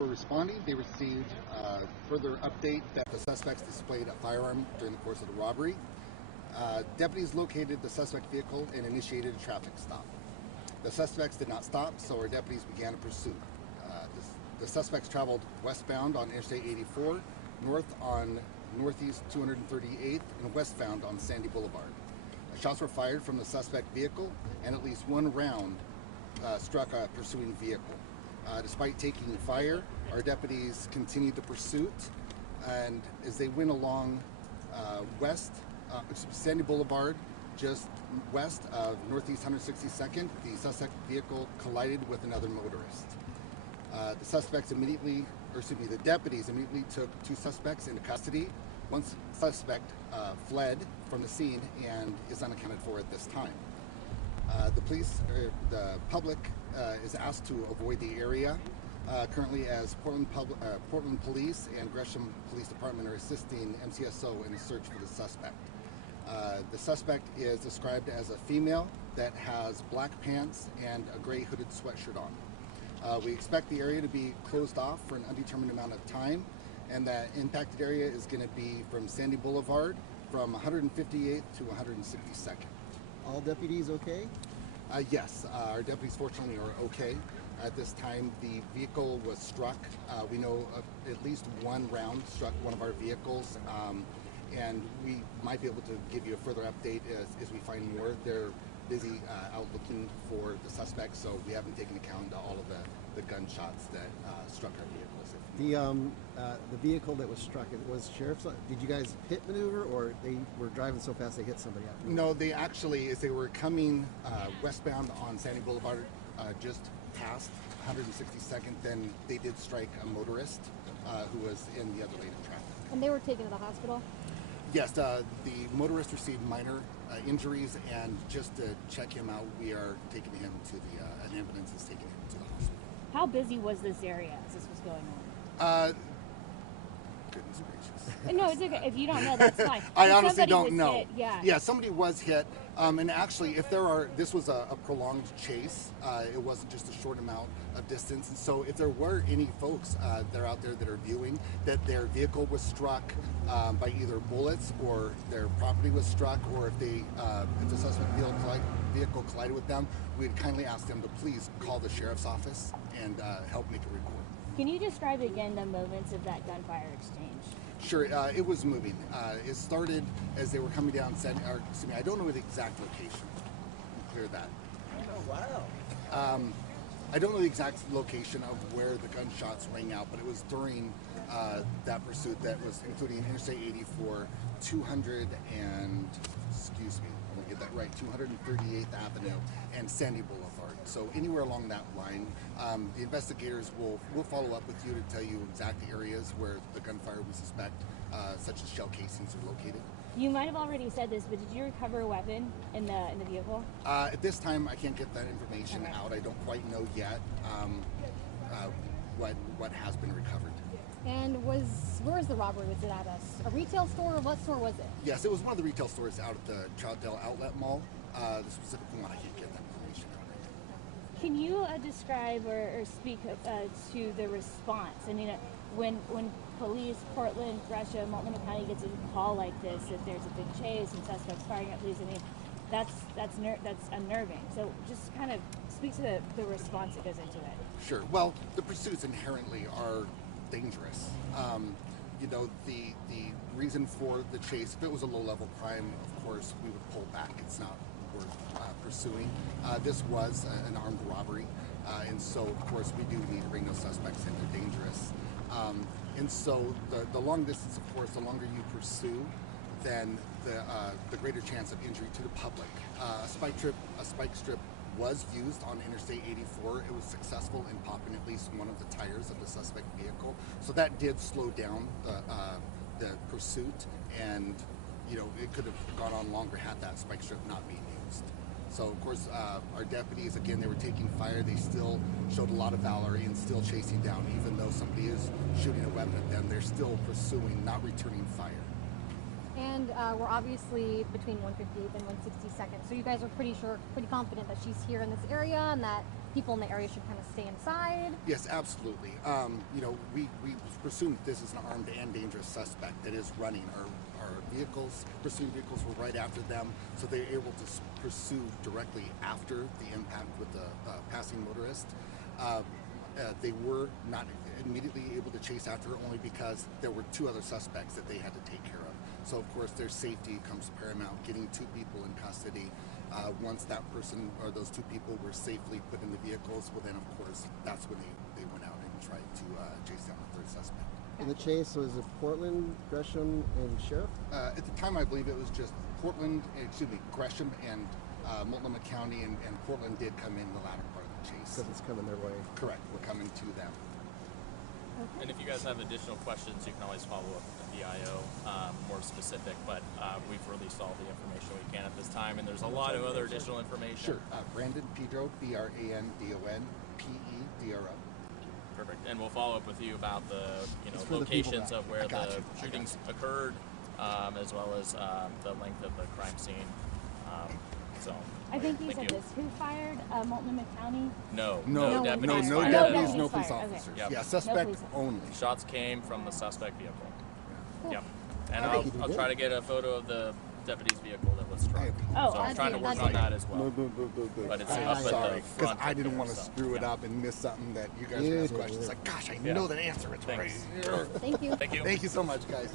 were responding, they received further update that the suspects displayed a firearm during the course of the robbery. Deputies located the suspect vehicle and initiated a traffic stop. The suspects did not stop, so our deputies began a pursuit. The suspects traveled westbound on Interstate 84, north on Northeast 238th, and westbound on Sandy Boulevard. Shots were fired from the suspect vehicle, and at least one round struck a pursuing vehicle. Despite taking fire, our deputies continued the pursuit, and as they went along Sandy Boulevard, just west of Northeast 162nd, the suspect vehicle collided with another motorist. The deputies immediately took two suspects into custody. One suspect fled from the scene and is unaccounted for at this time. The public is asked to avoid the area. Currently, as Portland Police and Gresham Police Department are assisting MCSO in the search for the suspect. The suspect is described as a female that has black pants and a gray hooded sweatshirt on. We expect the area to be closed off for an undetermined amount of time, and that impacted area is going to be from Sandy Boulevard from 158th to 162nd. All deputies okay? Yes, our deputies fortunately are okay. At this time, the vehicle was struck. We know of at least one round struck one of our vehicles, and we might be able to give you a further update as we find more. They're busy out looking for the suspects, so we haven't taken account of all of the gunshots that struck our vehicles. The vehicle that was struck, it was sheriff's. Did you guys pit maneuver, or they were driving so fast they hit somebody after? No, they actually, as they were coming westbound on Sandy Boulevard, just past 162nd, then they did strike a motorist who was in the other lane of traffic. And they were taken to the hospital? Yes, the motorist received minor injuries, and just to check him out, we are taking him to an ambulance is taking him to the hospital. How busy was this area as this was going on? Goodness gracious. No, it's okay. If you don't know, that's fine. I honestly don't know. Hit, yeah. Yeah, somebody was hit. And actually, this was a prolonged chase. It wasn't just a short amount of distance. And so if there were any folks that are out there that are viewing that their vehicle was struck by either bullets or their property was struck, or if the suspect vehicle collided with them, we'd kindly ask them to please call the sheriff's office and help make a report. Can you describe again the moments of that gunfire exchange? Sure, it was moving. It started as they were coming down, I don't know the exact location. Clear that. Oh, wow. I don't know the exact location of where the gunshots rang out, but it was during that pursuit that was including Interstate 84, 238th Avenue, and Sandy Boulevard. So anywhere along that line, the investigators will follow up with you to tell you exact areas where the gunfire we suspect, such as shell casings, are located. You might have already said this, but did you recover a weapon in the vehicle? At this time, I can't get that information out. I don't quite know yet what has been recovered. And where was the robbery? Was it at a retail store, or what store was it? Yes, it was one of the retail stores out at the Troutdale outlet mall. The specific one, I can't get that information out right now. Can you describe or speak to the response? I mean, when police, Portland, Gresham, Multnomah County gets a call like this, if there's a big chase and suspects firing at police, I mean, that's unnerving. So just kind of speak to the response that goes into it. Sure. Well, the pursuits inherently are dangerous. The reason for the chase, if it was a low-level crime, of course, we would pull back. It's not worth pursuing. This was an armed robbery, and so, of course, we do need to bring those suspects in. They're dangerous. And so the long distance, of course, the longer you pursue, then the greater chance of injury to the public. A spike strip was used on Interstate 84. It was successful in popping at least one of the tires of the suspect vehicle. So that did slow down the pursuit, and it could have gone on longer had that spike strip not been used. So of course, our deputies, again, they were taking fire. They still showed a lot of valor in still chasing down, even though somebody is shooting a weapon at them. They're still pursuing, not returning fire. And we're obviously between 158th and 162nd, so you guys are pretty confident that she's here in this area and that people in the area should kind of stay inside? Yes, absolutely. You know, we presume this is an armed and dangerous suspect that is running. Our vehicles, pursuing vehicles were right after them, so they were able to pursue directly after the impact with the passing motorist. They were not immediately able to chase after her only because there were two other suspects that they had to take care of. So of course their safety comes paramount. Getting two people in custody. Once that person or those two people were safely put in the vehicles, well then of course that's when they went out and tried to chase down the third suspect. And the chase was it Portland, Gresham, and Sheriff? At the time I believe it was just Gresham and Multnomah County, and Portland did come in the latter part of the chase. Because it's coming their way. Correct, we're coming to them. And if you guys have additional questions, you can always follow up with the DIO, more specific, but we've released all the information we can at this time, and there's a lot of other additional information. Sure. Brandon Pedro, Brandon Pedro. Perfect. And we'll follow up with you about the It's for the locations people of where I got the you. shootings occurred, as well as the length of the crime scene. So I think you thank said this. Who fired Multnomah County? No No deputies. no fired. deputies, no No police fire, okay. officers. Yep. Yeah, No suspect police only. Shots came from the suspect vehicle. Cool. Yep. And I think you did I'll good. try to get a photo of the deputy's vehicle that was struck. Oh, So I'm trying to work that'd on be that as well. Boo. But it's I'm up at the sorry, because front I of didn't there, want to so, screw it yeah. up and miss something that you guys You would ask did, questions. yeah. Like, gosh, I Yeah. know the answer. It's Thanks. right here. Thank you. Thank you. Thank you so much, guys.